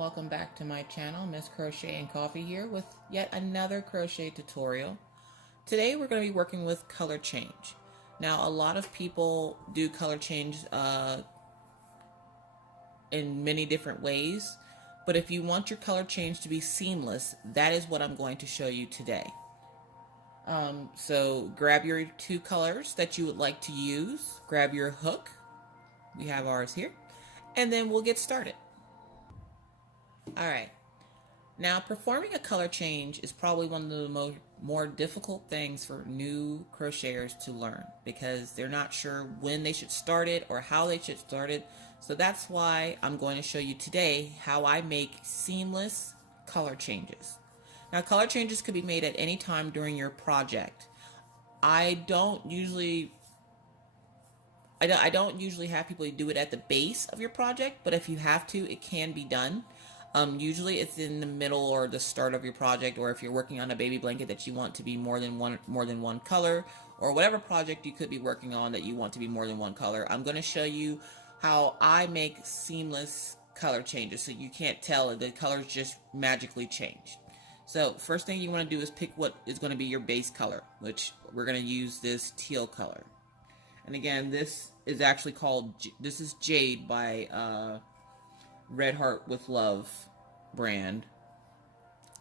welcome back to my channel. Miss Crochet and Coffee here with yet another crochet tutorial. Today we're going to be working with color change. Now a lot of people do color change in many different ways, but if you want your color change to be seamless, that is what I'm going to show you today. So grab your two colors that you would like to use, grab your hook, we have ours here, and then we'll get started. Alright, now performing a color change is probably one of the more difficult things for new crocheters to learn because they're not sure when they should start it or how they should start it. So that's why I'm going to show you today how I make seamless color changes. Now color changes could be made at any time during your project. I don't usually have people do it at the base of your project, but if you have to, it can be done. Usually it's in the middle or the start of your project, or if you're working on a baby blanket that you want to be more than one color, or whatever project you could be working on that you want to be more than one color. I'm going to show you how I make seamless color changes so you can't tell the colors just magically change. So first thing you want to do is pick what is going to be your base color, which we're going to use this teal color. And again, this is actually called, this is Jade by Red Heart with Love brand.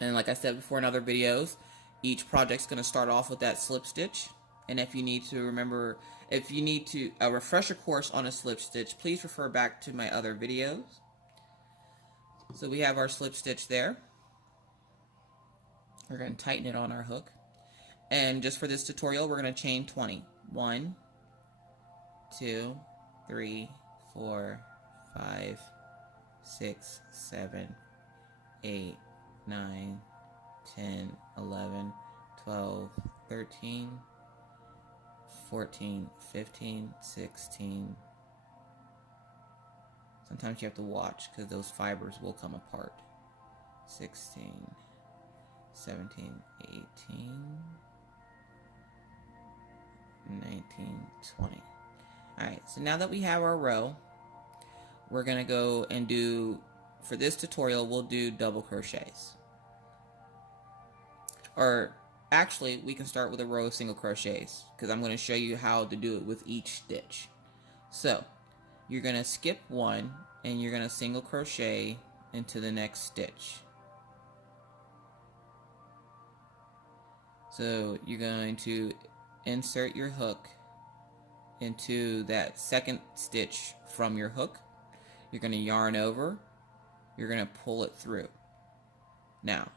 And like I said before in other videos, each project's going to start off with that slip stitch. And if you need to remember, if you need to a refresher course on a slip stitch, please refer back to my other videos. So we have our slip stitch there. We're going to tighten it on our hook. And just for this tutorial, we're going to chain 20. 1, 2, 3, 4, 5, 6, 7, 8, 9, 10, 11, 12, 13, 14, 15, 16. Sometimes you have to watch because those fibers will come apart. 16, 17, 18, 19, 20. Alright, so now that we have our row, we're going to go and do, for this tutorial, we'll do double crochets. Or actually, we can start with a row of single crochets because I'm going to show you how to do it with each stitch. So, you're going to skip one and you're going to single crochet into the next stitch. So, you're going to insert your hook into that second stitch from your hook. You're going to yarn over, you're going to pull it through. Now,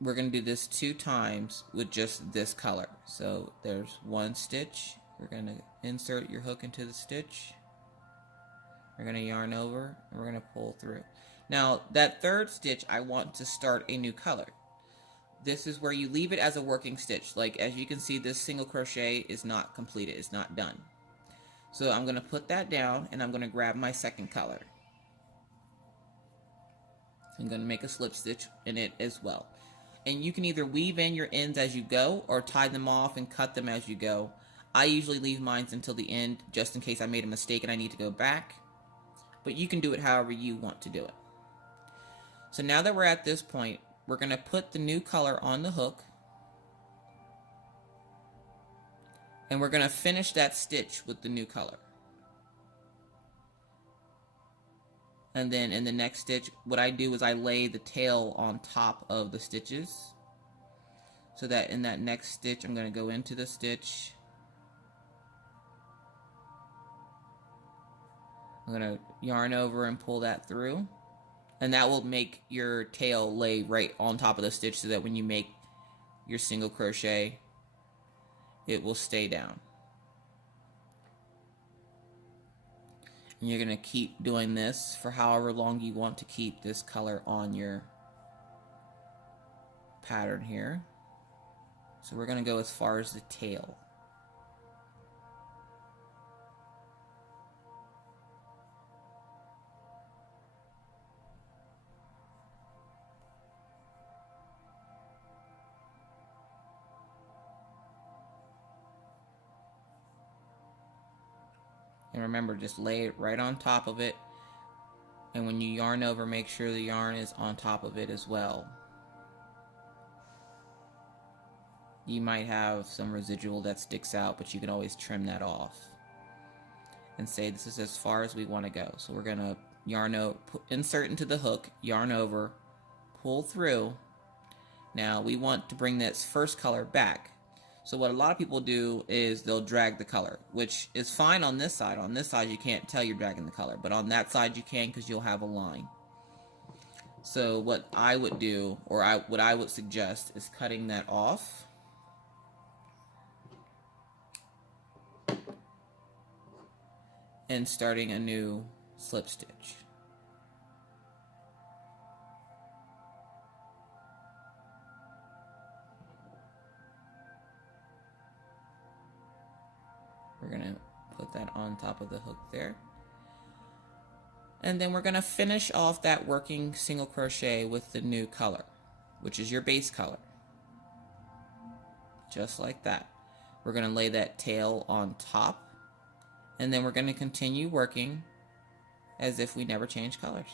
we're going to do this 2 times with just this color. So there's one stitch, we're going to insert your hook into the stitch, we're going to yarn over, and we're going to pull through. Now, that third stitch, I want to start a new color. This is where you leave it as a working stitch. Like, as you can see, this single crochet is not completed, it's not done. So I'm going to put that down and I'm going to grab my second color. I'm going to make a slip stitch in it as well. And you can either weave in your ends as you go or tie them off and cut them as you go. I usually leave mine until the end just in case I made a mistake and I need to go back. But you can do it however you want to do it. So now that we're at this point, we're going to put the new color on the hook. And we're going to finish that stitch with the new color. And then in the next stitch, what I do is I lay the tail on top of the stitches. So that in that next stitch, I'm going to go into the stitch. I'm going to yarn over and pull that through. And that will make your tail lay right on top of the stitch so that when you make your single crochet, it will stay down. And you're going to keep doing this for however long you want to keep this color on your pattern here. So we're going to go as far as the tail. And remember, just lay it right on top of it And when you yarn over, make sure the yarn is on top of it as well. You might have some residual that sticks out, but you can always trim that off and say this is as far as we want to go. So we're going to yarn over, insert into the hook, yarn over, pull through. Now we want to bring this first color back. So what a lot of people do is they'll drag the color, which is fine on this side. On this side you can't tell you're dragging the color, but on that side you can, because you'll have a line. So what I would do, or what I would suggest, is cutting that off. And starting a new slip stitch. We're going to put that on top of the hook there. And then we're going to finish off that working single crochet with the new color, which is your base color. Just like that. We're going to lay that tail on top, and then we're going to continue working as if we never changed colors.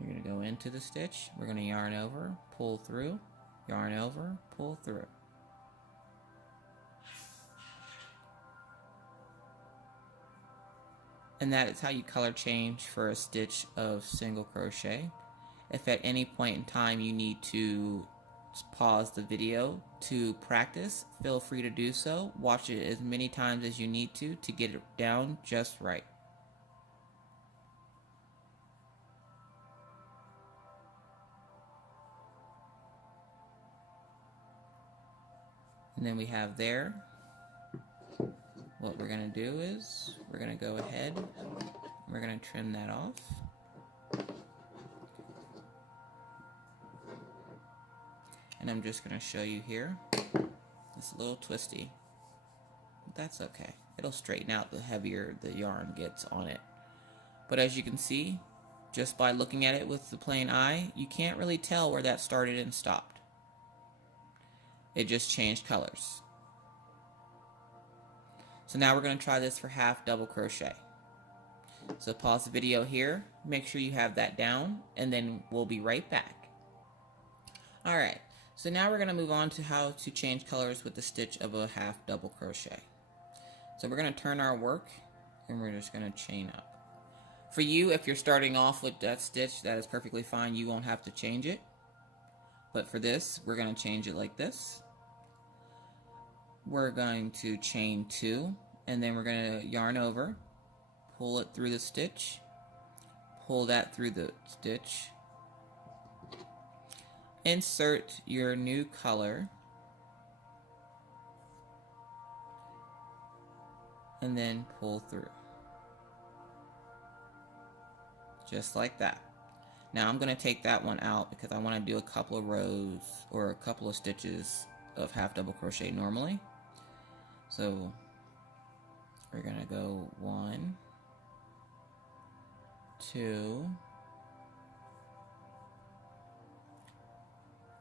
You're going to go into the stitch, we're going to yarn over, pull through, yarn over, pull through. And that is how you color change for a stitch of single crochet. If at any point in time you need to pause the video to practice, feel free to do so. Watch it as many times as you need to get it down just right. And then we have there, what we're going to do is we're going to go ahead, we're going to trim that off. And I'm just going to show you here, it's a little twisty, but that's okay. It'll straighten out the heavier the yarn gets on it. But as you can see, just by looking at it with the plain eye, you can't really tell where that started and stopped. It just changed colors. So now we're going to try this for half double crochet. So pause the video here, make sure you have that down, and then we'll be right back. Alright, so now we're going to move on to how to change colors with the stitch of a half double crochet. So we're going to turn our work, and we're just going to chain up. For you, if you're starting off with that stitch, that is perfectly fine. You won't have to change it. But for this, we're going to change it like this. We're going to chain 2, and then we're going to yarn over, pull it through the stitch, pull that through the stitch, insert your new color, and then pull through. Just like that. Now I'm going to take that one out because I want to do a couple of rows or a couple of stitches of half double crochet normally. So we're going to go 1, 2,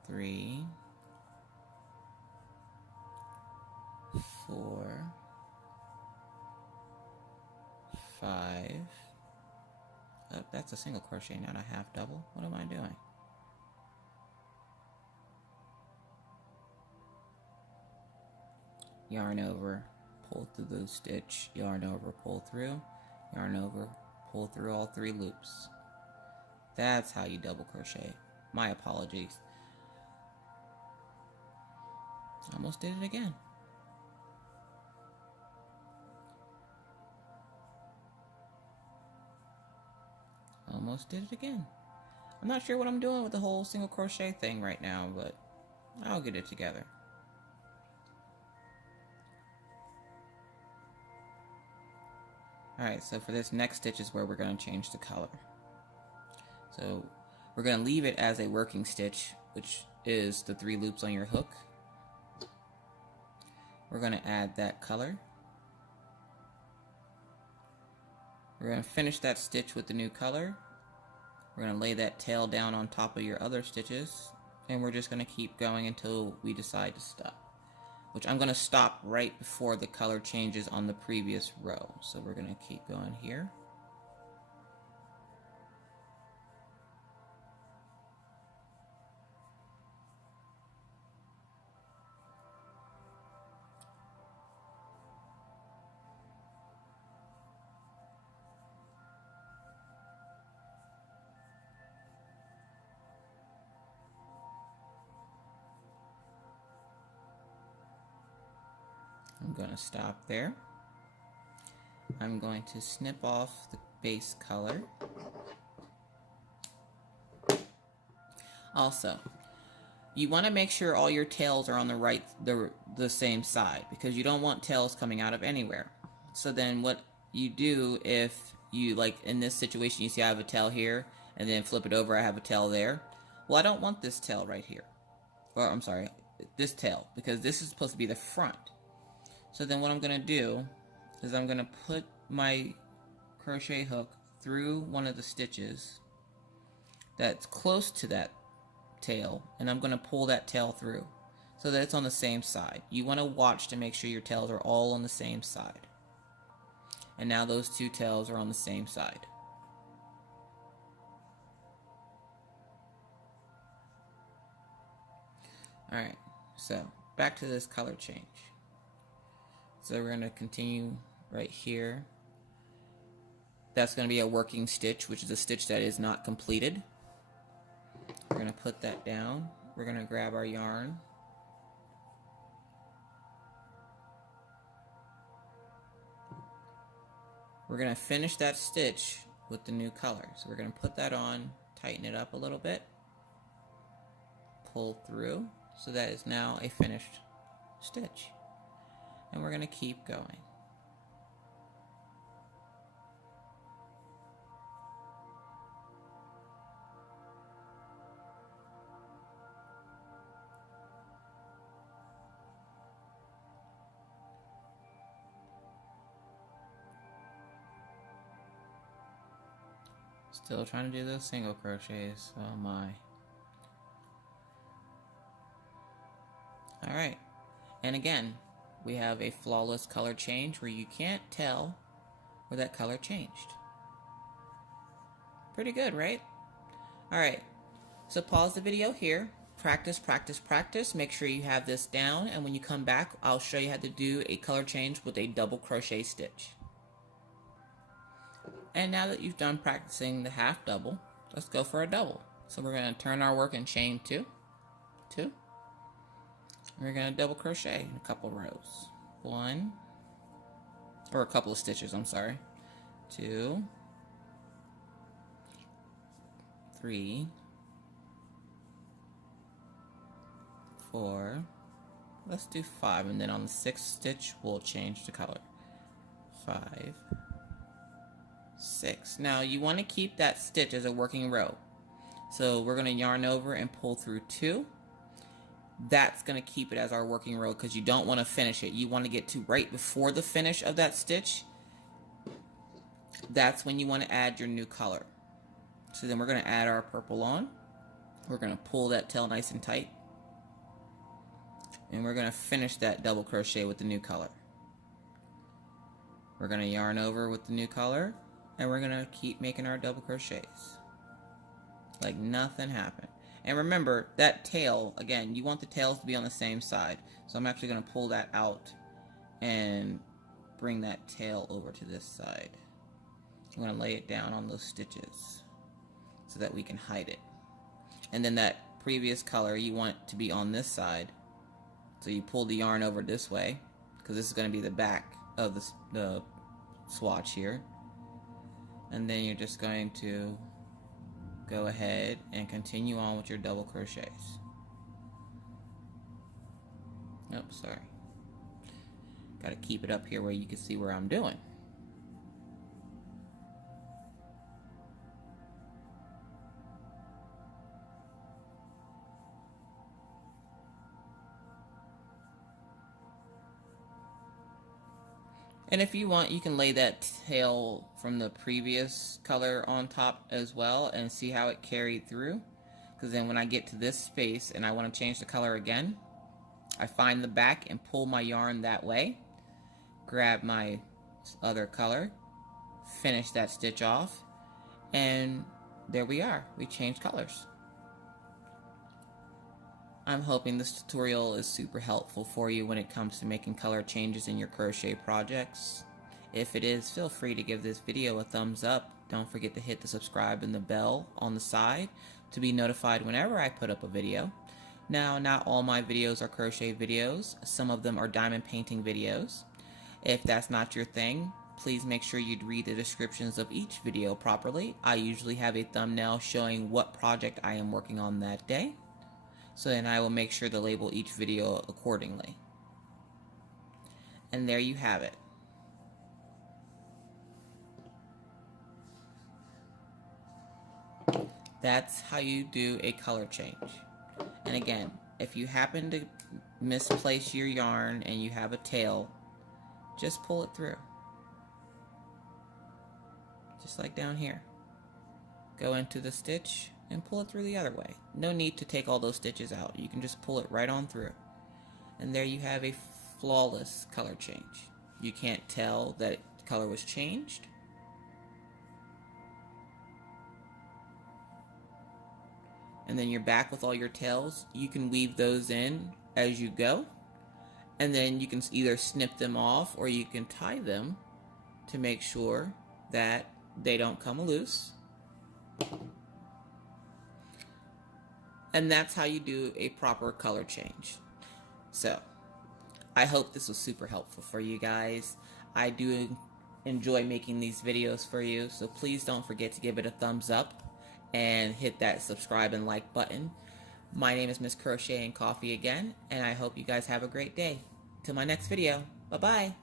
3, 4, 5. Oh, that's a single crochet, not a half double. What am I doing? Yarn over, pull through the stitch, yarn over, pull through, yarn over, pull through all 3 loops. That's how you double crochet. My apologies. Almost did it again. Almost did it again. I'm not sure what I'm doing with the whole single crochet thing right now, but I'll get it together. Alright, so for this next stitch is where we're going to change the color. So we're going to leave it as a working stitch, which is the 3 loops on your hook. We're going to add that color. We're going to finish that stitch with the new color. We're going to lay that tail down on top of your other stitches, and we're just going to keep going until we decide to stop, which I'm going to stop right before the color changes on the previous row. So we're going to keep going here. I'm going to stop there. I'm going to snip off the base color. Also, you want to make sure all your tails are on the same side, because you don't want tails coming out of anywhere. So then what you do, if you, like in this situation, you see I have a tail here, and then flip it over, I have a tail there. Well, I don't want this tail right here. Or I'm sorry, this tail, because this is supposed to be the front. So then what I'm going to do is I'm going to put my crochet hook through one of the stitches that's close to that tail, and I'm going to pull that tail through so that it's on the same side. You want to watch to make sure your tails are all on the same side. And now those two tails are on the same side. Alright, so back to this color change. So we're going to continue right here. That's going to be a working stitch, which is a stitch that is not completed. We're going to put that down. We're going to grab our yarn. We're going to finish that stitch with the new color. So we're going to put that on, tighten it up a little bit, pull through, so that is now a finished stitch. And we're going to keep going. Still trying to do those single crochets. Oh my. Alright. And again, we have a flawless color change where you can't tell where that color changed. Pretty good, right? Alright. So pause the video here. Practice, practice, practice. Make sure you have this down. And when you come back, I'll show you how to do a color change with a double crochet stitch. And now that you've done practicing the half double, let's go for a double. So we're going to turn our work and chain two. We're going to double crochet in a couple rows. One, or a couple of stitches, I'm sorry. 2, 3, 4, let's do 5, and then on the 6th stitch we'll change the color. 5, 6. Now you want to keep that stitch as a working row. So we're going to yarn over and pull through 2. That's going to keep it as our working row because you don't want to finish it. You want to get to right before the finish of that stitch. That's when you want to add your new color. So then we're going to add our purple on. We're going to pull that tail nice and tight. And we're going to finish that double crochet with the new color. We're going to yarn over with the new color. And we're going to keep making our double crochets. Like nothing happened. And remember, that tail, again, you want the tails to be on the same side. So I'm actually going to pull that out and bring that tail over to this side. I'm going to lay it down on those stitches so that we can hide it. And then that previous color, you want it to be on this side. So you pull the yarn over this way, because this is going to be the back of the swatch here. And then you're just going to go ahead and continue on with your double crochets. Nope, sorry. Got to keep it up here where you can see where I'm doing. And if you want, you can lay that tail from the previous color on top as well and see how it carried through. because then when I get to this space and I want to change the color again, I find the back and pull my yarn that way, grab my other color, finish that stitch off, and there we are. We changed colors. I'm hoping this tutorial is super helpful for you when it comes to making color changes in your crochet projects. If it is, feel free to give this video a thumbs up. Don't forget to hit the subscribe and the bell on the side to be notified whenever I put up a video. Now, not all my videos are crochet videos. Some of them are diamond painting videos. If that's not your thing, please make sure you read the descriptions of each video properly. I usually have a thumbnail showing what project I am working on that day. So then I will make sure to label each video accordingly. And there you have it. That's how you do a color change. And again, if you happen to misplace your yarn and you have a tail, just pull it through. Just like down here. Go into the stitch and pull it through the other way. No need to take all those stitches out. You can just pull it right on through. And there you have a flawless color change. You can't tell that the color was changed. And then you're back with all your tails. You can weave those in as you go. And then you can either snip them off or you can tie them to make sure that they don't come loose. And that's how you do a proper color change. So, I hope this was super helpful for you guys. I do enjoy making these videos for you, so please don't forget to give it a thumbs up and hit that subscribe and like button. My name is Miss Crochet and Coffee again, and I hope you guys have a great day. Till my next video. Bye-bye.